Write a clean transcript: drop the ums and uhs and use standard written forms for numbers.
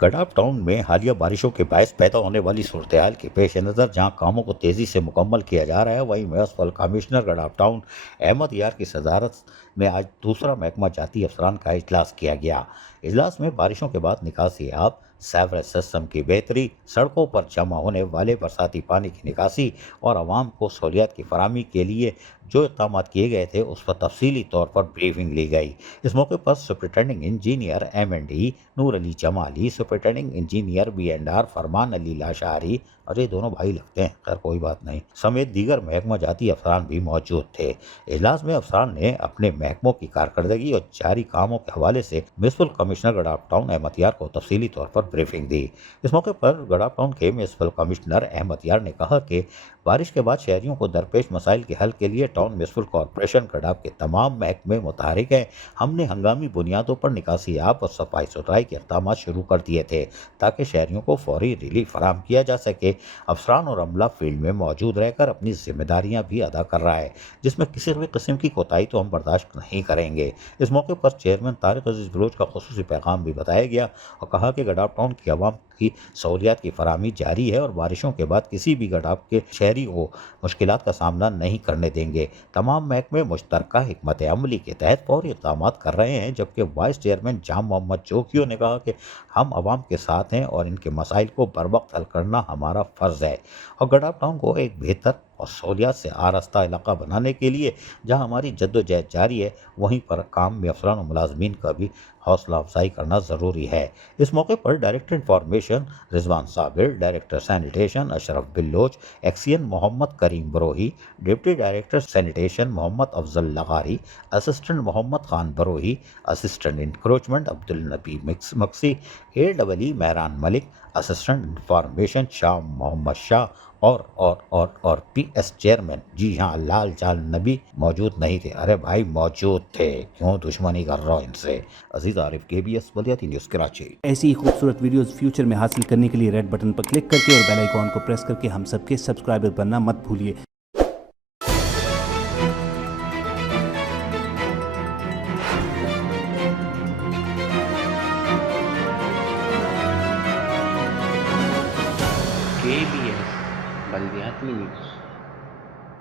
गडाफ town में हालिया बारिशों के बायस पैदा होने वाली सूरत-ए-हाल के पेश नज़र जहाँ कामों को तेज़ी से मुकम्मल किया जा रहा है, वहीं म्यूनिसिपल कमिश्नर गडाफ टाउन अहमद यार की सदारत में आज दूसरा महकमा जाती अफसरान का इजलास किया गया। इजलास में बारिशों के बाद निकासी आब, सेवरेज सिस्टम की बेहतरी, सड़कों पर जमा होने वाले बरसाती पानी की निकासी और आवाम को सहूलियात की फराहमी के लिए जो इक़दाम किए गए थे उस पर तफसीली तौर पर ब्रीफिंग ली गई। इस मौके पर superintending engineer M&E Noor Ali Jamali, superintending engineer B&R Farman Ali Lashari, अरे दोनों भाई लगते हैं, खैर कोई बात नहीं, समेत दीगर महकमा जाती अफसरान भी मौजूद थे। इजलास में अफसरान ने अपने महकमों की कारकर्दगी और जारी कामों के हवाले से म्यूनिसिपल कमिश्नर गडाफ टाउन अहमद यार को तफसीली तौर पर ब्रीफिंग दी। इस मौके पर गडाफ टाउन के म्यूनिसिपल कमिश्नर अहमद यार ने कहा कि बारिश के बाद शहरियों को दरपेश मसाइल के हल के लिए टाउन म्यूनिसिपल कॉरपोरेशन गडाफ के तमाम महकमे मुतहरिक हैं। हमने हंगामी बुनियादों पर निकासी आब और सफाई सुथराई के इक़दाम शुरू कर दिए थे ताकि शहरियों को फौरी रिलीफ फराहम किया जा सके। अफसरान और अमला फील्ड में मौजूद रहकर अपनी जिम्मेदारियां भी अदा कर रहा है, जिसमें किसी भी किस्म की कोताही तो हम बर्दाश्त नहीं करेंगे। इस मौके पर चेयरमैन तारिक अजीज बलोच का खुसूसी पैगाम भी बताया गया और कहा कि गडाफ टाउन की आवाम की सहूलियात की फराहमी जारी है और बारिशों के बाद किसी भी गडाफ के शहरी को मुश्किलात का सामना नहीं करने देंगे। तमाम महकमे मुश्तरका हिकमत अमली के तहत फौरी इक़दाम कर रहे हैं, जबकि वाइस चेयरमैन जाम मोहम्मद जोकियो ने कहा कि हम आवाम के साथ हैं और इनके मसाइल को बर वक्त हल करना हमारा फ़र्ज़ है और गडाफ टाउन को एक बेहतर और सहूलियात से आरास्ता इलाका बनाने के लिए जहाँ हमारी जद्दोजहद जारी है, वहीं पर काम में अफसरान और मुलाजमीन का भी हौसला अफजाई करना ज़रूरी है। इस मौके पर director information Rizwan Sabir, director sanitation Ashraf Baloch, XEN Mohammad Karim Brohi, deputy director sanitation Mohammad Afzal Lagari, assistant Mohammad Khan Brohi, assistant encroachment Abdul Nabi Maksi, AEE Mehran Malik, assistant information Shah Mohammad Shah और PS चेयरमैन जी हाँ लाल जाल नबी मौजूद नहीं थे। अरे भाई मौजूद थे, क्यों दुश्मनी कर रहा हूँ इनसे। अजीज आरिफ, KBS बलियाती न्यूज़ कराची। ऐसी ही खूबसूरत वीडियोस फ्यूचर में हासिल करने के लिए रेड बटन पर क्लिक करके और बेल आइकॉन को प्रेस करके हम सबके सब्सक्राइबर बनना मत भूलिए। KBS Baliyati news.